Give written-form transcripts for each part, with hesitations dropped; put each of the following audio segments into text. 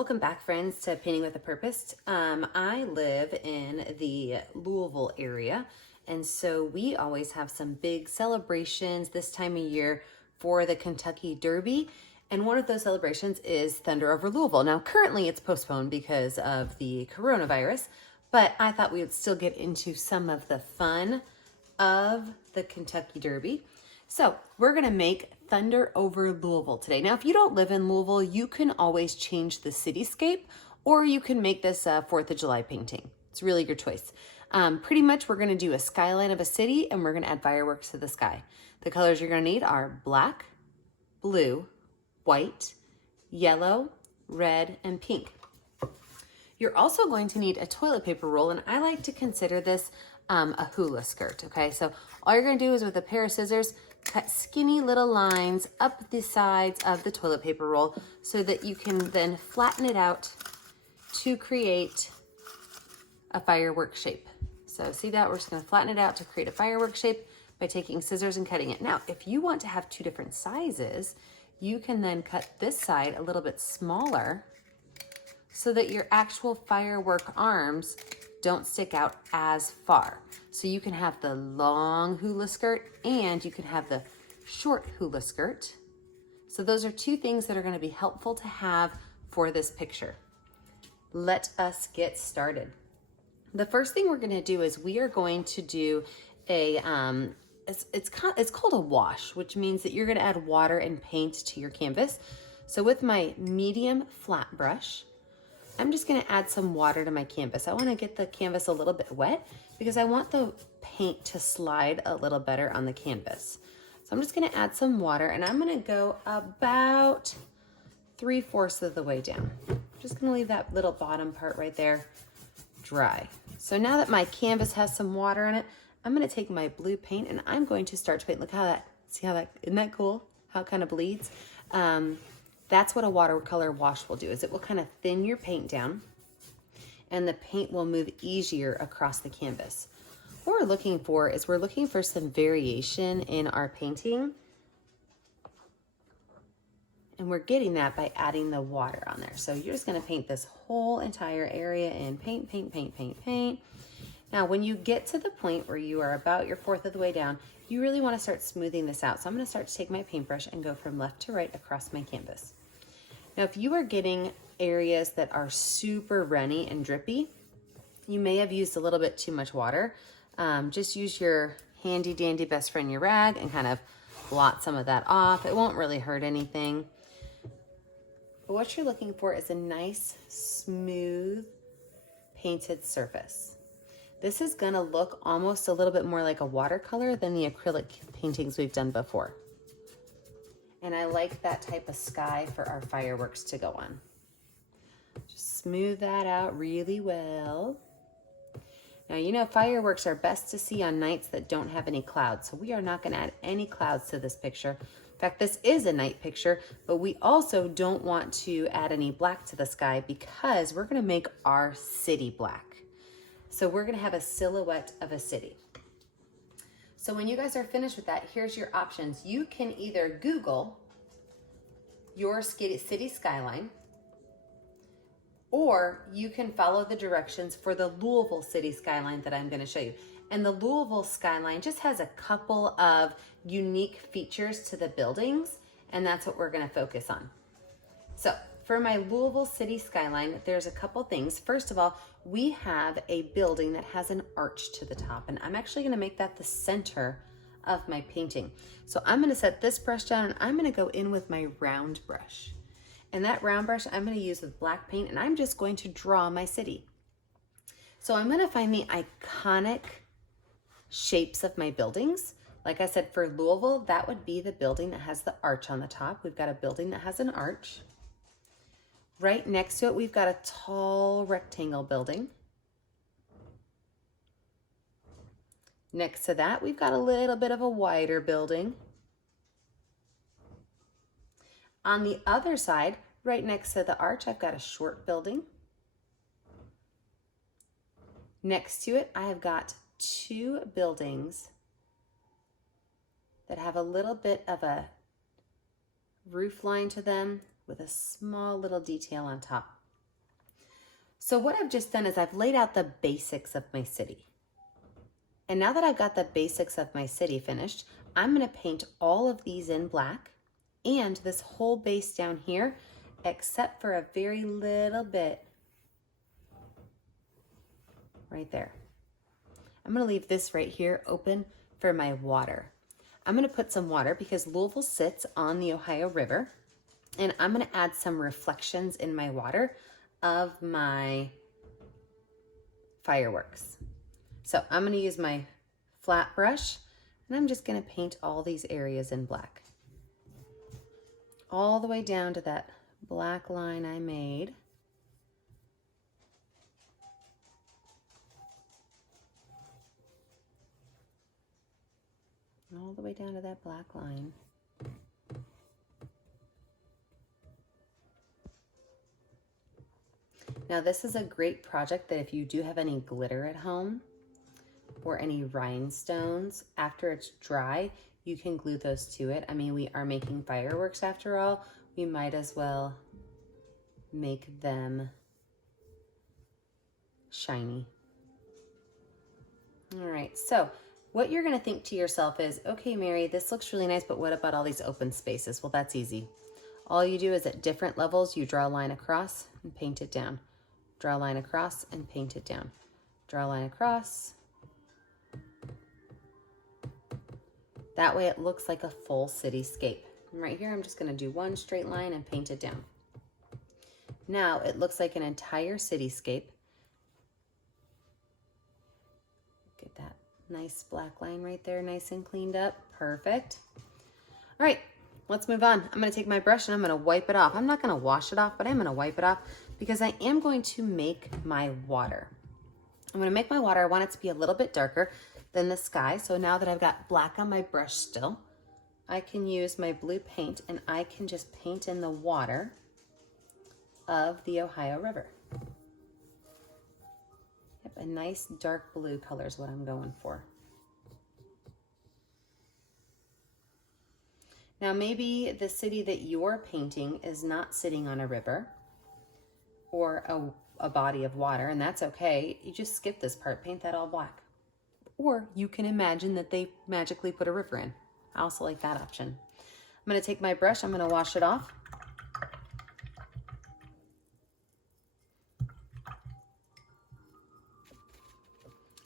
Welcome back, friends, to Painting with a Purpose. I live in the Louisville area, and so we always have some big celebrations this time of year for the Kentucky Derby, and one of those celebrations is Thunder Over Louisville. Now, currently it's postponed because of the coronavirus, but I thought we would still get into some of the fun of the Kentucky Derby. So we're gonna make Thunder Over Louisville today. Now, if you don't live in Louisville, you can always change the cityscape, or you can make this a 4th of July painting. It's really your choice. Pretty much we're gonna do a skyline of a city and we're gonna add fireworks to the sky. The colors you're gonna need are black, blue, white, yellow, red, and pink. You're also going to need a toilet paper roll, and I like to consider this a hula skirt, okay? So all you're gonna do is with a pair of scissors, cut skinny little lines up the sides of the toilet paper roll so that you can then flatten it out to create a firework shape. So see that? We're just gonna flatten it out to create a firework shape by taking scissors and cutting it. Now, if you want to have 2 different sizes, you can then cut this side a little bit smaller so that your actual firework arms don't stick out as far. So you can have the long hula skirt and you can have the short hula skirt. So those are 2 things that are going to be helpful to have for this picture. Let us get started. The first thing we're going to do is we are going to do a it's called a wash, which means that you're going to add water and paint to your canvas. So with my medium flat brush, I'm just gonna add some water to my canvas. I wanna get the canvas a little bit wet because I want the paint to slide a little better on the canvas. So I'm just gonna add some water and I'm gonna go about 3/4 of the way down. I'm just gonna leave that little bottom part right there dry. So now that my canvas has some water in it, I'm gonna take my blue paint and I'm going to start to paint. Look how that, see how that, isn't that cool? How it kind of bleeds. That's what a watercolor wash will do, is it will kind of thin your paint down and the paint will move easier across the canvas. What we're looking for is we're looking for some variation in our painting. And we're getting that by adding the water on there. So you're just gonna paint this whole entire area in paint, paint, paint, paint, paint. Now, when you get to the point where you are about your 1/4 of the way down, you really wanna start smoothing this out. So I'm gonna start to take my paintbrush and go from left to right across my canvas. Now, if you are getting areas that are super runny and drippy, you may have used a little bit too much water. Just use your handy dandy best friend, your rag, and kind of blot some of that off. It won't really hurt anything. But what you're looking for is a nice, smooth, painted surface. This is gonna look almost a little bit more like a watercolor than the acrylic paintings we've done before. And I like that type of sky for our fireworks to go on. Just smooth that out really well. Now, you know, fireworks are best to see on nights that don't have any clouds. So we are not gonna add any clouds to this picture. In fact, this is a night picture, but we also don't want to add any black to the sky because we're gonna make our city black. So we're gonna have a silhouette of a city. So when you guys are finished with that, here's your options. You can either Google your city skyline, or you can follow the directions for the Louisville city skyline that I'm gonna show you. And the Louisville skyline just has a couple of unique features to the buildings, and that's what we're gonna focus on. So for my Louisville city skyline, there's a couple things. First of all, we have a building that has an arch to the top, and I'm actually gonna make that the center of my painting. So I'm gonna set this brush down and I'm gonna go in with my round brush. And that round brush I'm gonna use with black paint, and I'm just going to draw my city. So I'm gonna find the iconic shapes of my buildings. Like I said, for Louisville, that would be the building that has the arch on the top. We've got a building that has an arch. Right next to it, we've got a tall rectangle building. Next to that, we've got a little bit of a wider building. On the other side, right next to the arch, I've got a short building. Next to it, I have got 2 buildings that have a little bit of a roof line to them with a small little detail on top. So what I've just done is I've laid out the basics of my city. And now that I've got the basics of my city finished, I'm gonna paint all of these in black and this whole base down here, except for a very little bit right there. I'm gonna leave this right here open for my water. I'm gonna put some water because Louisville sits on the Ohio River, and I'm gonna add some reflections in my water of my fireworks. So I'm gonna use my flat brush and I'm just gonna paint all these areas in black. All the way down to that black line I made. All the way down to that black line. Now this is a great project that if you do have any glitter at home or any rhinestones, after it's dry, you can glue those to it. I mean, we are making fireworks after all. We might as well make them shiny. All right, so what you're gonna think to yourself is, okay, Mary, this looks really nice, but what about all these open spaces? Well, that's easy. All you do is at different levels, you draw a line across and paint it down. Draw a line across and paint it down. Draw a line across. That way it looks like a full cityscape. And right here, I'm just gonna do one straight line and paint it down. Now it looks like an entire cityscape. Get that nice black line right there, nice and cleaned up. Perfect. All right, let's move on. I'm gonna take my brush and I'm gonna wipe it off. I'm not gonna wash it off, but I'm gonna wipe it off because I am going to make my water. I'm gonna make my water. I want it to be a little bit darker than the sky. So now that I've got black on my brush still, I can use my blue paint and I can just paint in the water of the Ohio River. Yep, a nice dark blue color is what I'm going for. Now maybe the city that you're painting is not sitting on a river or a body of water, and that's okay. You just skip this part, paint that all black. Or you can imagine that they magically put a river in. I also like that option. I'm gonna take my brush, I'm gonna wash it off.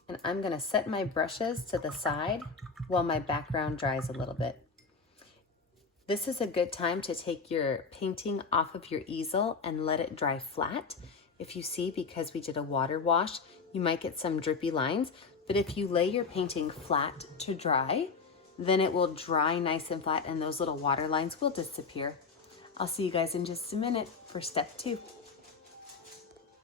And I'm gonna set my brushes to the side while my background dries a little bit. This is a good time to take your painting off of your easel and let it dry flat. If you see, because we did a water wash, you might get some drippy lines, but if you lay your painting flat to dry, then it will dry nice and flat and those little water lines will disappear. I'll see you guys in just a minute for step 2.